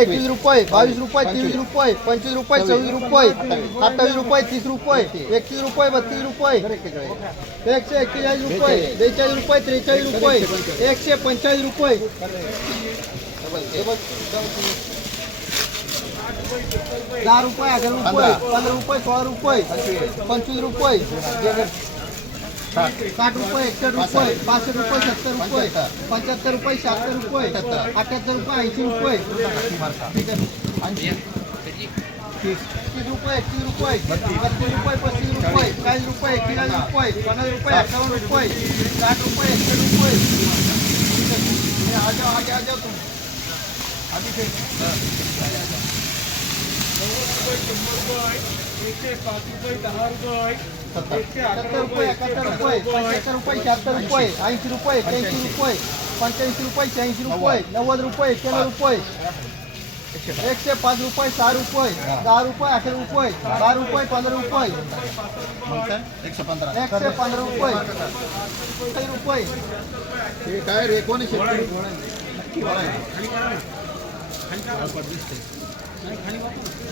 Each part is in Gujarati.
એકવીસ રૂપિયા બાવીસ રૂપિયા ત્રીસ રૂપિયા પંચવીસ રૂપિયા ચોવીસ રૂપિયા અઠાવીસ રૂપિયા ત્રીસ રૂપિયા એકવીસ રૂપિયા બત્રીસ રૂપિયા એકસો એકચાલીસ રૂપિયા બેચાલીસ રૂપિયા ત્રેચાલીસ રૂપિયા એકસો પંચાલીસ રૂપિયા ચાર રૂપિયા અગિયાર રૂપિયા પંદર રૂપિયા સોળ રૂપિયા પંચવીસ રૂપિયા સાઠ રૂપિયા એકસઠ રૂપિયા બાસઠ રૂપિયા સત્તર રૂપિયા પંચોતેર. રૂપિયા સાતર રૂપિયા અઠ્યાત્તર રૂપિયા એંશી રૂપિયા ત્રીસ રૂપિયા એકત્રીસ રૂપિયા બત્રીસ. રૂપિયા પચીસ રૂપિયા ચાલીસ. રૂપિયા એકતાલીસ રૂપિયા પંદર રૂપિયા અઠાવન રૂપિયા સાઠ રૂપિયા એકસઠ રૂપિયા આ જાઓ આગે આ જાઓ તું. આવી છે. सत्तर. रुपये एकाहत्तर रुपये पंच्याहत्तर रुपये शहात्तर रुपये ऐंशी रुपये एक्याऐंशी रुपये पंच्याऐंशी रुपये शहाऐंशी रुपये नव्वद रुपये एक्क्याण्णव रुपये. एकशे पाच रुपये सहा रुपये दहा रुपये अकरा रुपये दहा रुपये पंधरा रुपये. एकशे पंधरा. एकशे पंधरा रुपये. काही रुपये. काय रे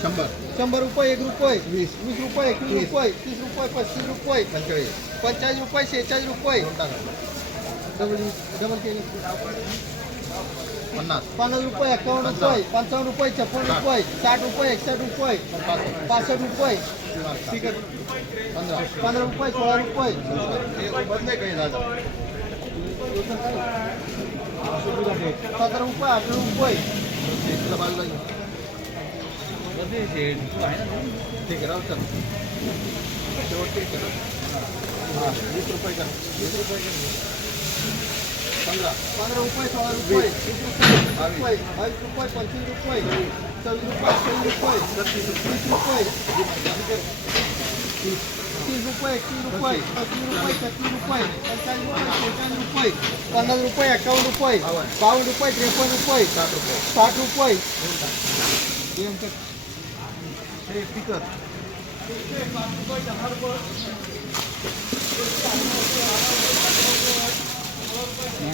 शंभर. शंभर रुपये एक रुपये. वीस. वीस रुपये एकवीस रुपये तीस रुपये पस्तीस रुपये. पंचेचाळीस. पंचाळीस रुपये शेहेचाळीस रुपये. डबल डबल केली. पन्नास. पन्नास रुपये एकावन्न रुपये पंचावन्न रुपये छप्पन्न रुपये साठ रुपये एकसष्ट रुपये पासष्ट रुपये. ठीक आहे पंधरा. पंधरा रुपये सोळा रुपये. सतरा रुपये अठरा रुपये. तुला बाजूला घे. ठीक आहे राहू चल शेवटचे करा हां वीस रुपये करा वीस रुपये करा पंधरा पंधरा रुपये सोळा रुपये वीस रुपये बावीस रुपये पंचवीस रुपये सव्वीस रुपये सव्वीस रुपये तीस रुपये तीस रुपये एकतीस रुपये पस्तीस रुपये छत्तीस रुपये पंचाळीस रुपये शेहेचाळीस रुपये पन्नास रुपये एकावन्न रुपये बावन्न रुपये त्रेपन्न रुपये साठ रुपये साठ रुपये બે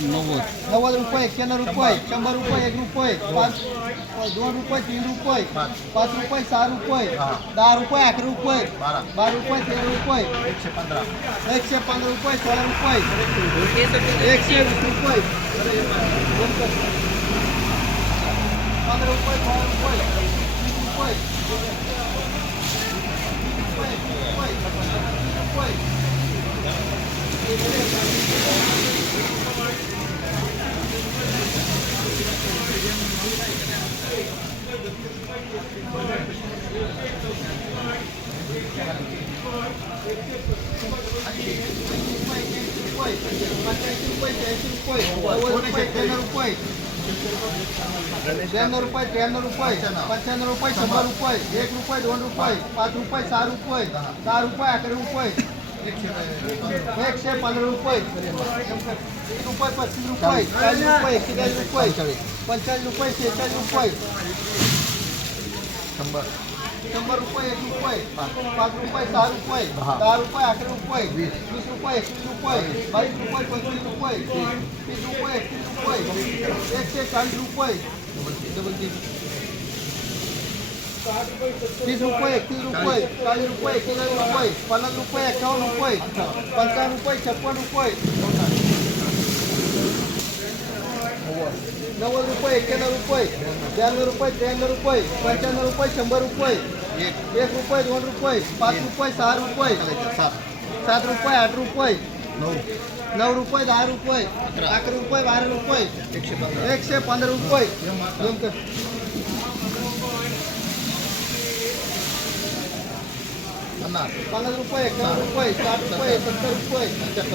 નવ્વદ રૂપિયા એક્યાના રૂપિયા શંભર રૂપિયા, એક રૂપિયા, પાંચ દોઢ રૂપિયા, ત્રણ રૂપિયા, પાંચ રૂપિયા, ચાર રૂપિયા, દસ રૂપિયા, આઠ રૂપિયા, બાર રૂપિયા, તેર રૂપિયા એકસો પંદર એકસો પંદર રૂપિયા, સોળ રૂપિયા, એકસો વીસ રૂપિયા, પંદર રૂપિયા, સોળ રૂપિયા. રૂપિયા રૂપિયા બેનો રૂપિયા, ત્રેનો રૂપિયા પચાસ રૂપિયા છપ્પન રૂપિયા, એક રૂપિયા, દોઢ રૂપિયા, પાંચ રૂપિયા ચાર રૂપિયા ચાર રૂપિયા આકર રૂપિયા. એકસો પંદર રૂપિયા. રૂપિયા, પચીસ રૂપિયા, ચાલીસ રૂપિયા, એકતાલીસ રૂપિયા પંચાલીસ રૂપિયા, છેતાલીસ રૂપિયા. ચંબર ચંબર રૂપિયા એક રૂપિયા પાંચ રૂપિયા ચાર રૂપિયા ચાર રૂપિયા આખરે રૂપિયા વીસ રૂપિયા એકવીસ રૂપિયા બાવીસ રૂપિયા પચીસ રૂપિયા ત્રીસ રૂપિયા એકવીસ રૂપિયા એક છે ચાલીસ રૂપિયા ડબલ ત્રીસ રૂપિયા એકત્રીસ રૂપિયા ચાલીસ રૂપિયા એકેચાલીસ રૂપિયા પચાસ રૂપિયા એકાવન રૂપિયા પંચાવન રૂપિયા છપ્પન રૂપિયા नव्वद रुपये एक्क्याण्णव रुपये ब्याण्णव रुपये त्र्याण्णव रुपये पंच्याण्णव रुपये शंभर रुपये एक रुपये दोन रुपये पाच रुपये सहा रुपये सात रुपये आठ रुपये नऊ नऊ रुपये दहा रुपये अकरा रुपये बारा रुपये एकशे पंधरा रुपये नेमकं. पन्नास पन्नास रुपये एकावन्न रुपये साठ रुपये सत्तर रुपये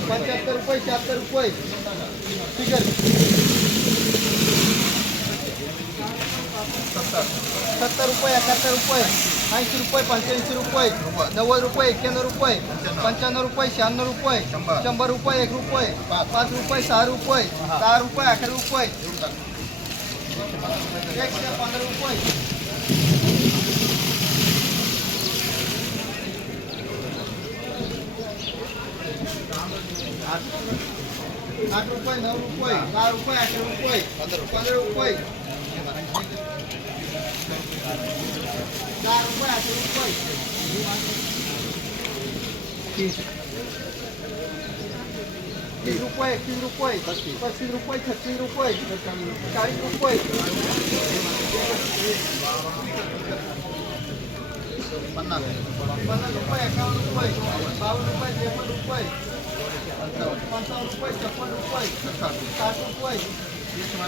पंच्याहत्तर रुपये शहात्तर रुपये ठीक आहे સત્તર સત્તર રૂપિયા, એકાત્તર રૂપિયા એંશી રૂપિયા પંચ્યાસી રૂપિયા, નવ્વદ રૂપિયા એક્યાનો રૂપિયા, પંચાણું રૂપિયા શિયાણું રૂપિયા શંભર રૂપિયા, એક રૂપિયા, પાંચ રૂપિયા ચાર રૂપિયા ચાર રૂપિયા, આઠ રૂપિયા. એક પંદર રૂપિયા. આઠ રૂપિયા, નવ રૂપિયા, બાર રૂપિયા, આઠ રૂપિયા પંદર રૂપિયા પંદર રૂપિયા. ત્રીસ રૂપિયા એકત્રીસ રૂપિયા પચીસ રૂપિયા છત્રીસ રૂપિયા ચાલીસ રૂપિયા પન્નાસ રૂપિયા એકાવન રૂપિયા બાવન રૂપિયા ત્રેપન રૂપિયા પંચાવન રૂપિયા છપ્પન રૂપિયા સાત રૂપિયા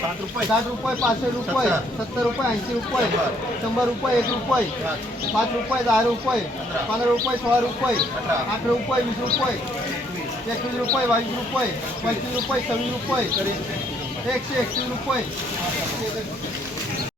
સાત રૂપિયા સાત રૂપિયા સત્તર. રૂપિયા એંશી રૂપિયા શંભર રૂપિયા એક રૂપિયા પાંચ રૂપિયા દસ રૂપિયા પંદર રૂપિયા સો રૂપિયા આઠ રૂપિયા વીસ રૂપિયા એકવીસ રૂપિયા બાવીસ રૂપિયા પચીસ રૂપિયા છવ્વીસ રૂપિયા એકસો એકવીસ રૂપિયા